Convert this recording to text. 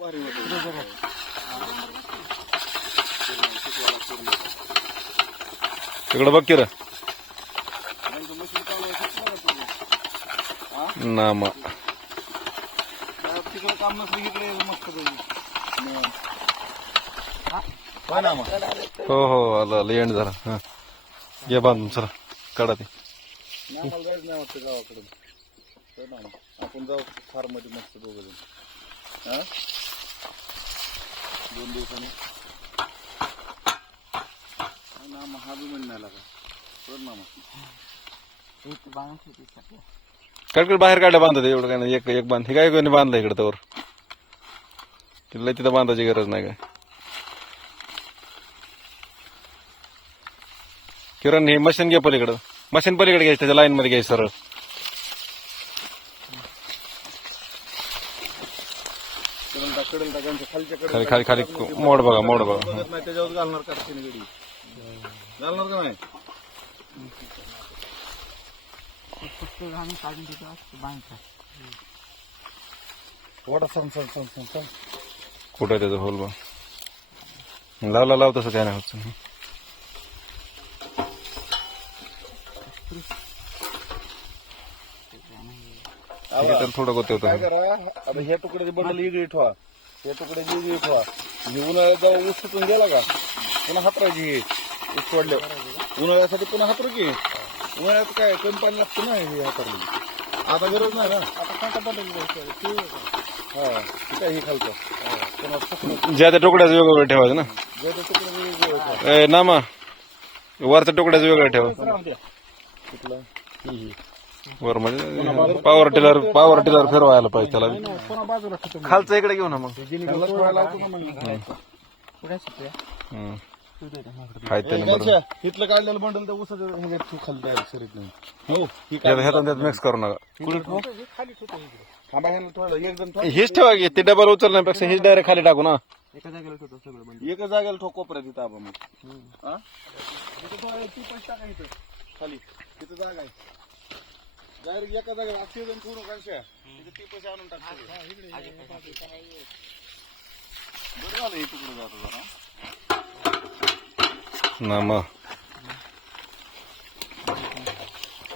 भारी तिकडं बघ की ना मग तिकडं काम नसलं इकडे मस्त ना मग? हो हो आलं आलं एंड झाला. हा. ये बांधून चला काढा ते. आम्हाला जायचं नाही वाटतं गावाकडून आपण जाऊ फारमध्ये मस्त दोघं जण. हा? दोन दिवसांनी. ना का? ना काढ बाहेर काढल्या बांधत एवढं काय नाही. एक एक बांध. हे काय कोणी बांधलं इकडं तर तिला तिथं बांधायची गरज नाही काय? किरण हे मशीन घे पलीकडं. मशीन पलीकडे घ्यायचं त्याच्या लाईन मध्ये घ्यायचं सरळ. खालच्या खाली. खाली खाली मोड बघा मोड बघा. बघत नाही त्याच्यावर घालणार का गडी? घालणार का नाही? वाटा कुठं त्याचं होल बघ. लाव लाव लाव तसं काय नाही. होत हे तर थोडं गोते काय होतं करा? आता ह्या तुकड्याची बंडल वेगळी ठेवा. ह्या तुकड्याची वेगळी ठेवा. ही उन्हाळ्यात जेव्हा ऊस तुटून गेला का? पुन्हा हातरायची. ही ऊस सोडल्या उन्हाळ्यासाठी पुन्हा हातरू की उन्हाळ्यात काय? कमी पाणी लागतं ना हे हातरली आता गरज नाही ना? आता काटा बंडल हा ठीक आहे हे. खालचं. पुन्हा सुकणं ज्या त्या टुकड्याचं वेगवेगळं ठेवायचं ना? ज्याचं तुकडं वेगळं ठेवा. ए नामा. वरच्या टुकड्याचं वेगळं ठेवा. कुठलं? वर म्हणजे पॉवर टिलर पॉवर टिलर फिरवायला पाहिजे त्याला बाजूला. खालचं इकडे घेऊ ना मग. हम्म. हाय इथलं काढलेलं बंडल तर उसाचं ह्याच्यात ठेव खाली direct सरीत नाही. हो ह्यात त्यात मिक्स करू नका कुठे ठेव? थांबा ह्याला थोडं एकदम ठेव. हेच ठेवा की ते डबल उचलण्यापेक्षा हेच डायरेक्ट खाली टाकू ना एका जागेला ठोक कोपऱ्यात इथं आपण मग हा? इथं थोडं ती पैसे टाका इथं खाली तिथं जागा आहे डायरेक्ट एका जागेला ऑक्सिजन पूर्ण काढशा तिथे ती पैसे आणून टाक सगळे. बरं झालं हे तिकडे जातो जरा. ना मग.